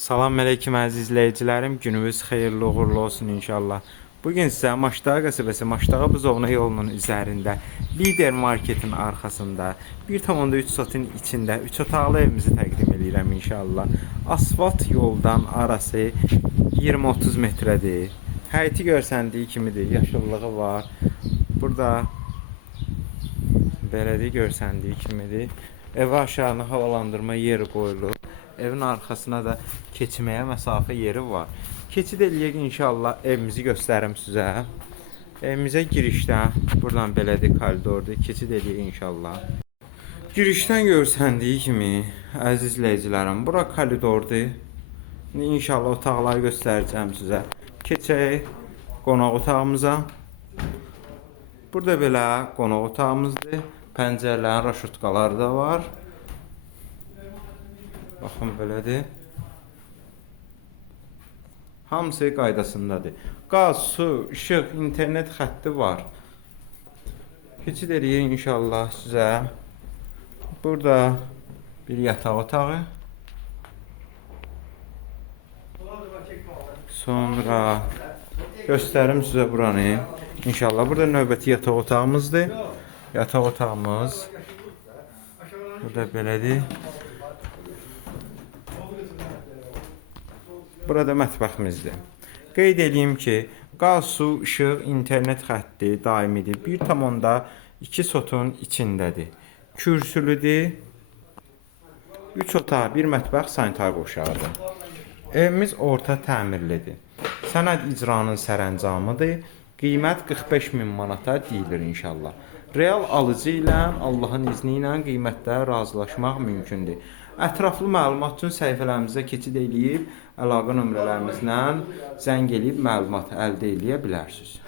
Salam əleykum əziz izləyicilərim. Gününüz xeyirli uğurlu olsun inşallah. Bugün sizə Maşdağa qəsəbəsi Maşdağa Buzovna yolunun üzərində Lider Marketin arxasında 1,3 sotun içində 3 otaqlı evimizi təqdim edirəm inşallah. Asfalt yoldan arası 20-30 metrədir. Həyəti görsəndiyi kimidir, yaşıllığı var. Burada belədir, görsəndiyi kimidir. Evə aşağıya havalandırma yeri qoyulub. Evin arxasına da keçməyə məsafə yeri var. Keçid eləyək inşallah, evimizi göstərim sizə. Evimizə girişdən, buradan belədir, koridordur, keçid eləyək inşallah. Girişdən görsəndiyi kimi, əziz izləyicilərim, bura koridordur. İnşallah otaqları göstərəcəm sizə. Keçək qonaq otağımıza. Burada belə qonaq otağımızdır. Pəncərələrin raşutkaları da var. Baxın belədir. Hamısı qaydasındadır. Qaz, su, işıq, internet xətti var. Keçid eləyək inşallah sizə. Burada bir yataq otağı. Sonra göstərim sizə buranı. İnşallah burada növbəti yataq otağımızdır. Yataq otağımız burada belədir. Burada mətbəximizdir. Qeyd edeyim ki, qaz, su, işıq, internet xətti daimidir. 1,2 sotun içindədir. Kürsülüdür. 3 otaq, 1 mətbəx, sanitar qoşağıdır. Evimiz orta təmirlidir. Sənəd icranın sərəncamıdır. Qiymət 45.000 manata deyilir inşallah. Real alıcı ilə Allahın izni ilə qiymətdə razılaşmaq mümkündür. Ətraflı məlumat üçün səhifələrimizə keçid eləyib, əlaqə nömrələrimizlə zəng eləyib məlumat əldə edə bilərsiniz.